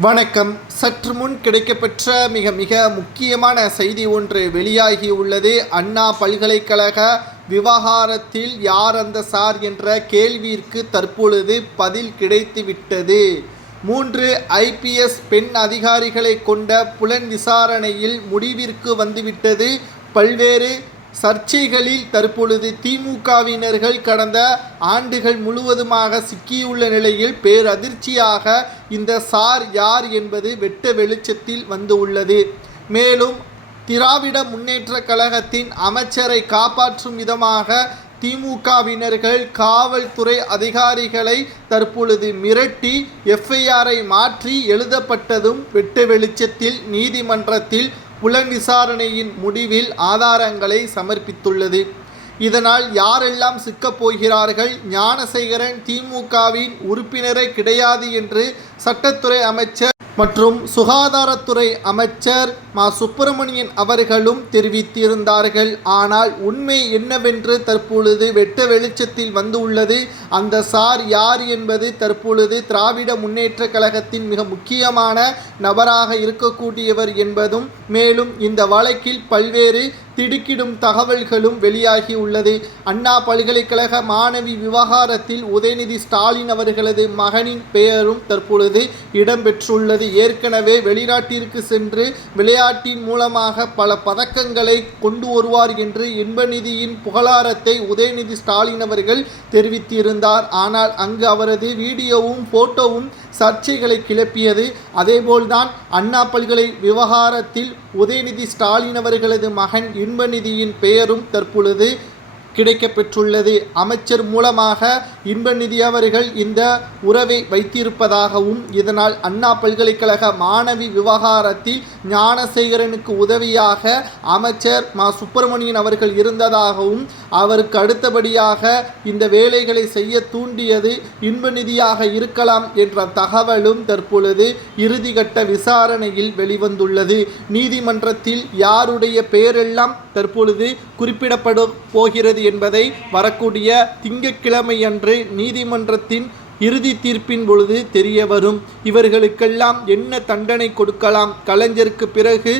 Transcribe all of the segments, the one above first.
வணக்கம். சற்று முன் கிடைக்கப்பெற்ற மிக முக்கியமான செய்தி ஒன்று வெளியாகியுள்ளது. அண்ணா பல்கலைக்கழக விவகாரத்தில் யார் அந்த சார் என்ற கேள்விக்கு தற்பொழுது பதில் கிடைத்துவிட்டது. 3 IPS பெண் அதிகாரிகளை கொண்ட புலன் விசாரணையில் முடிவிற்கு வந்துவிட்டது. பல்வேறு சர்ச்சைகளில் தற்பொழுது திமுகவினர்கள் கடந்த ஆண்டுகள் முழுவதுமாக சிக்கியுள்ள நிலையில் பேரதிர்ச்சியாக இந்த சார் யார் என்பது வெட்ட வெளிச்சத்தில் வந்து உள்ளது. மேலும் திராவிட முன்னேற்றக் கழகத்தின் அமைச்சரை காப்பாற்றும் விதமாக திமுகவினர்கள் காவல்துறை அதிகாரிகளை தற்பொழுது மிரட்டி FIRஐ மாற்றி எழுதப்பட்டதும் வெட்ட வெளிச்சத்தில் நீதிமன்றத்தில் புலன் விசாரணையின் முடிவில் ஆதாரங்களை சமர்ப்பித்துள்ளது. இதனால் யாரெல்லாம் சிக்கப் போகிறார்கள்? ஞானசேகரன் திமுகவின் உறுப்பினரே கிடையாது என்று சட்டத்துறை அமைச்சர் மற்றும் சுகாதாரத்துறை அமைச்சர் மா. சுப்பிரமணியன் அவர்களும் தெரிவித்திருந்தார்கள். ஆனால் உண்மை என்னவென்று தற்பொழுது வெட்ட வெளிச்சத்தில் வந்து உள்ளது. அந்த சார் யார் என்பது தற்பொழுது திராவிட முன்னேற்ற கழகத்தின் மிக முக்கியமான நபராக இருக்கக்கூடியவர் என்பதும், மேலும் இந்த வழக்கில் பல்வேறு திடுக்கிடும் தகவல்களும் வெளியாகி உள்ளது. அண்ணா பல்கலைக்கழக மாணவி விவகாரத்தில் உதயநிதி ஸ்டாலின் அவர்களது மகனின் பெயரும் தற்பொழுது இடம்பெற்றுள்ளது. ஏற்கனவே வெளிநாட்டிற்கு சென்று விளையாட்டின் மூலமாக பல பதக்கங்களை கொண்டு வருவார் என்று இன்பநிதியின் புகழாரத்தை உதயநிதி ஸ்டாலின் அவர்கள் தெரிவித்திருந்தார். ஆனால் அங்கு அவரது வீடியோவும் போட்டோவும் சர்ச்சைகளை கிளப்பியது. அதேபோல்தான் அண்ணா பல்கலை விவகாரத்தில் உதயநிதி ஸ்டாலின் அவர்களது மகன் இன்பநிதியின் பெயரும் தற்பொழுது கிடைக்கப்பெற்றுள்ளது. அமைச்சர் மூலமாக இன்பநிதி அவர்கள் இந்த உறவை வைத்திருப்பதாகவும், இதனால் அண்ணா பல்கலைக்கழக மாணவி விவகாரத்தில் ஞானசேகரனுக்கு உதவியாக அமைச்சர் மா. சுப்பிரமணியன் அவர்கள் இருந்ததாகவும், அவருக்கு அடுத்தபடியாக இந்த வேலைகளை செய்ய தூண்டியது இன்பநிதியாக இருக்கலாம் என்ற தகவலும் தற்பொழுது இறுதிக்கட்ட விசாரணையில் வெளிவந்துள்ளது. நீதிமன்றத்தில் யாருடைய பெயரெல்லாம் தற்பொழுது குறிப்பிடப்பட போகிறது என்பதை வரக்கூடிய திங்கட்கிழமை அன்று நீதிமன்றத்தின் இறுதி தீர்ப்பின் பொழுது தெரிய வரும். இவர்களுக்கெல்லாம் என்ன தண்டனை கொடுக்கலாம்? கலைஞருக்கு பிறகு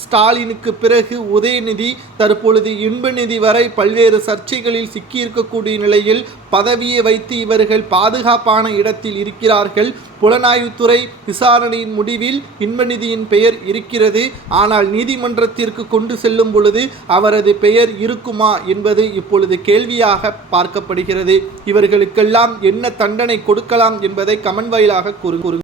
ஸ்டாலினுக்கு பிறகு உதயநிதி, தற்பொழுது இன்பநிதி வரை பல்வேறு சர்ச்சைகளில் சிக்கியிருக்கக்கூடிய நிலையில் பதவியை வைத்து இவர்கள் பாதுகாப்பான இடத்தில் இருக்கிறார்கள். புலனாய்வுத்துறை விசாரணையின் முடிவில் இன்பநிதியின் பெயர் இருக்கிறது. ஆனால் நீதிமன்றத்திற்கு கொண்டு செல்லும் பொழுது அவரது பெயர் இருக்குமா என்பது இப்பொழுது கேள்வியாக பார்க்கப்படுகிறது. இவர்களுக்கெல்லாம் என்ன தண்டனை கொடுக்கலாம் என்பதை கமெண்ட் வாயிலாக கூறுங்கள்.